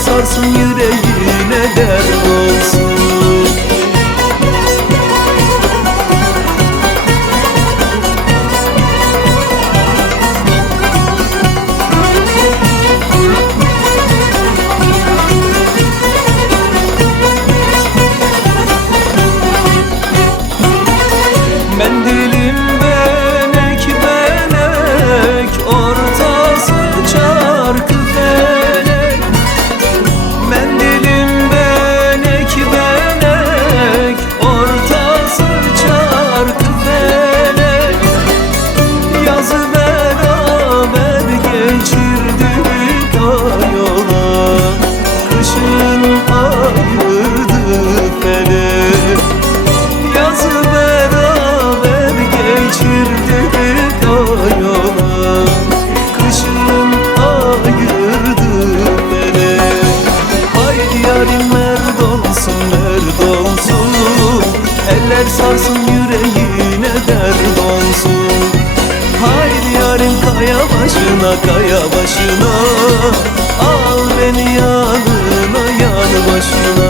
sarsın yüreğine dert olsun. Mendilim benek benek, ortası çarkı felek. Mendilim benek benek, ortası çarkı felek. Yazı beraber geçirdik ayola, kışın ayırdı felek. Yazı beraber geçirdik ayola, kışın ayırdı felek. Haydi yarim merd olsun, merd olsun, eller sarsın yüreğine dert olsun. Haydi yarim kaya başına, kaya başına, al beni yanına, yanı başına.